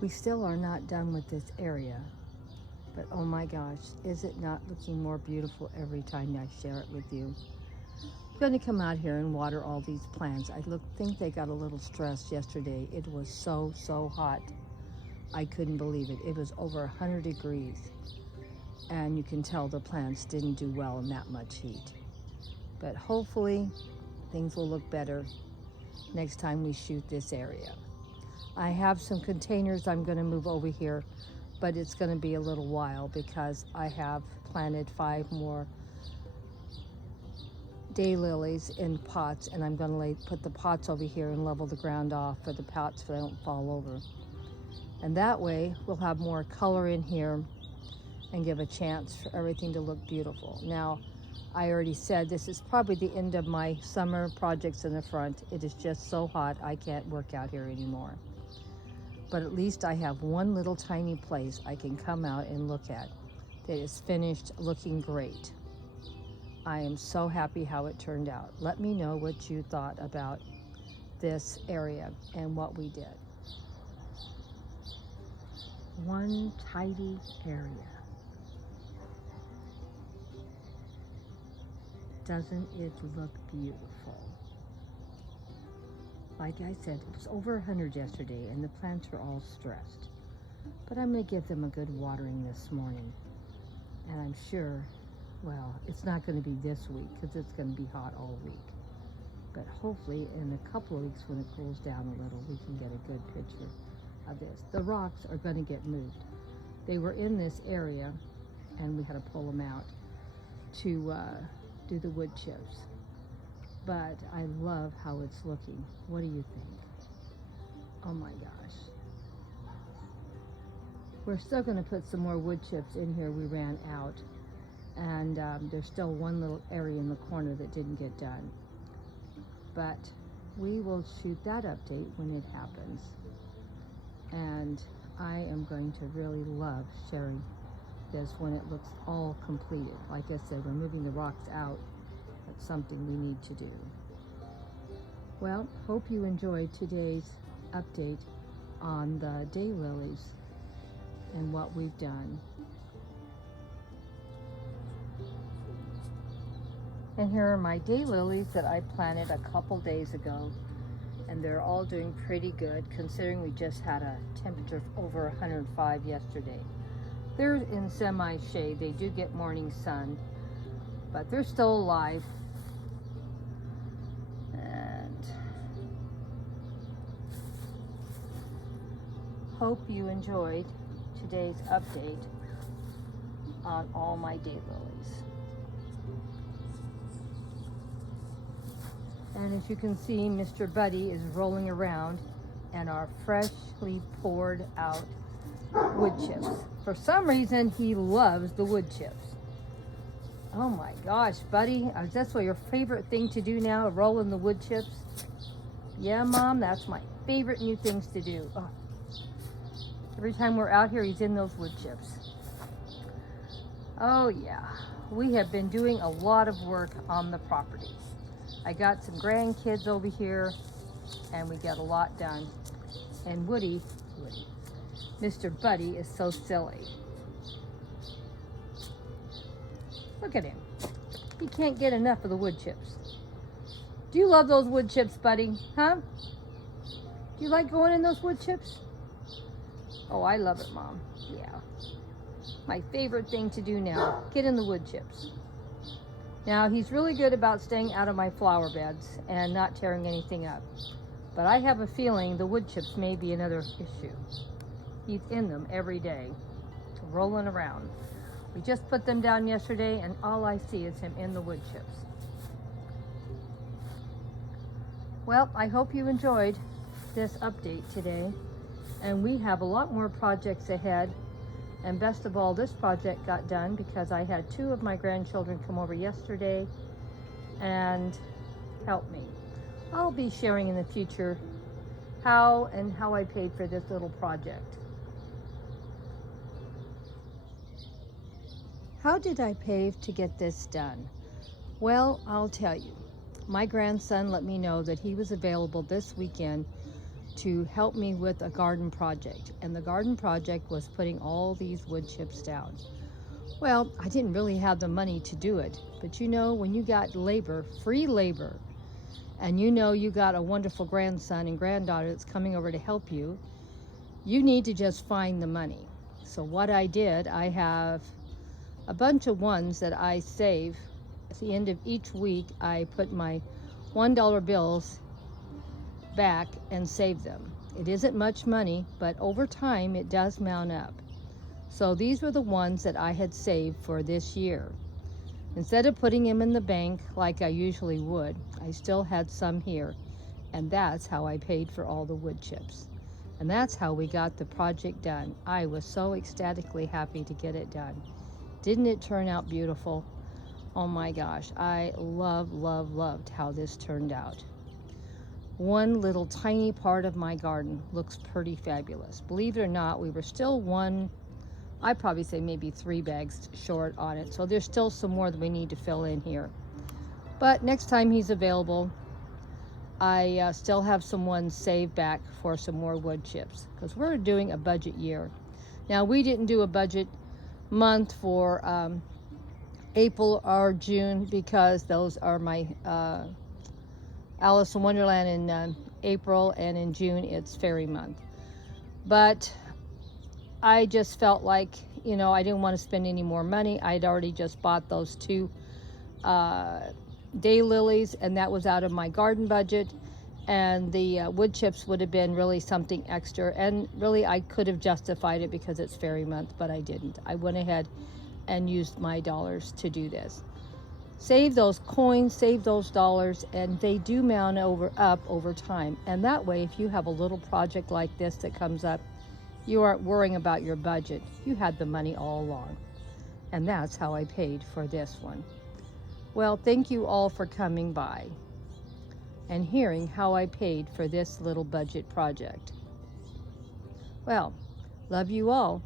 We still are not done with this area, but oh my gosh, is it not looking more beautiful every time I share it with you? I'm going to come out here and water all these plants. I think they got a little stressed yesterday. It was so hot. I couldn't believe it. It was over 100 degrees, and you can tell the plants didn't do well in that much heat. But hopefully things will look better next time we shoot this area. I have some containers I'm going to move over here, but it's going to be a little while because I have planted 5 more daylilies in pots, and I'm going to put the pots over here and level the ground off for the pots so they don't fall over. And that way we'll have more color in here and give a chance for everything to look beautiful. Now, I already said this is probably the end of my summer projects in the front. It is just so hot I can't work out here anymore. But at least I have one little tiny place I can come out and look at that is finished looking great. I am so happy how it turned out. Let me know what you thought about this area and what we did. One tidy area. Doesn't it look beautiful? Like I said, it was over 100 yesterday and the plants were all stressed. But I'm going to give them a good watering this morning. And I'm sure, well, it's not going to be this week because it's going to be hot all week. But hopefully in a couple of weeks when it cools down a little, we can get a good picture of this. The rocks are going to get moved. They were in this area and we had to pull them out to do the wood chips. But I love how it's looking. What do you think? Oh my gosh. We're still going to put some more wood chips in here. We ran out. And there's still one little area in the corner that didn't get done. But we will shoot that update when it happens. And I am going to really love sharing this when it looks all completed. Like I said, we're moving the rocks out. That's something we need to do. Well, hope you enjoyed today's update on the daylilies and what we've done. And here are my daylilies that I planted a couple days ago, and they're all doing pretty good considering we just had a temperature of over 105 yesterday. They're in semi-shade. They do get morning sun, but they're still alive. And hope you enjoyed today's update on all my daylilies. And as you can see, Mr. Buddy is rolling around in our freshly poured out wood chips. For some reason, he loves the wood chips. Oh my gosh, Buddy, is that what your favorite thing to do now, roll in the wood chips? Yeah, Mom, that's my favorite new things to do. Oh. Every time we're out here, he's in those wood chips. Oh yeah, we have been doing a lot of work on the property. I got some grandkids over here, and we got a lot done. And Woody, Mr. Buddy is so silly. Look at him. He can't get enough of the wood chips. Do you love those wood chips, Buddy? Huh? Do you like going in those wood chips? Oh, I love it, Mom. Yeah. My favorite thing to do now, get in the wood chips. Now, he's really good about staying out of my flower beds and not tearing anything up. But I have a feeling the wood chips may be another issue. He's in them every day, rolling around. We just put them down yesterday, and all I see is him in the wood chips. Well, I hope you enjoyed this update today. And we have a lot more projects ahead. And best of all, this project got done because I had 2 of my grandchildren come over yesterday and help me. I'll be sharing in the future how I paid for this little project. How did I pay to get this done? Well, I'll tell you. My grandson let me know that he was available this weekend to help me with a garden project. And the garden project was putting all these wood chips down. Well, I didn't really have the money to do it. But you know, when you got labor, free labor, and you know you got a wonderful grandson and granddaughter that's coming over to help you, you need to just find the money. So what I did, I have a bunch of ones that I save. At the end of each week, I put my $1 bills back and save them. It isn't much money, but over time it does mount up. So these were the ones that I had saved for this year. Instead of putting them in the bank like I usually would, I still had some here, and that's how I paid for all the wood chips. And that's how we got the project done. I was so ecstatically happy to get it done. Didn't it turn out beautiful? Oh my gosh, I loved how this turned out. One little tiny part of my garden looks pretty fabulous. Believe it or not, we were still I'd probably say maybe 3 bags short on it. So there's still some more that we need to fill in here. But next time he's available, I still have some ones saved back for some more wood chips, because we're doing a budget year. Now, we didn't do a budget month for April or June, because those are my Alice in Wonderland in April, and in June it's fairy month. But I just felt like, you know, I didn't want to spend any more money. I'd already just bought those 2 Daylilies, and that was out of my garden budget. And the wood chips would have been really something extra. And really, I could have justified it because it's fairy month, but I didn't. I went ahead and used my dollars to do this. Save those coins, save those dollars, and they do mount up over time. And that way, if you have a little project like this that comes up, you aren't worrying about your budget. You had the money all along. And that's how I paid for this one. Well, thank you all for coming by and hearing how I paid for this little budget project. Well, love you all.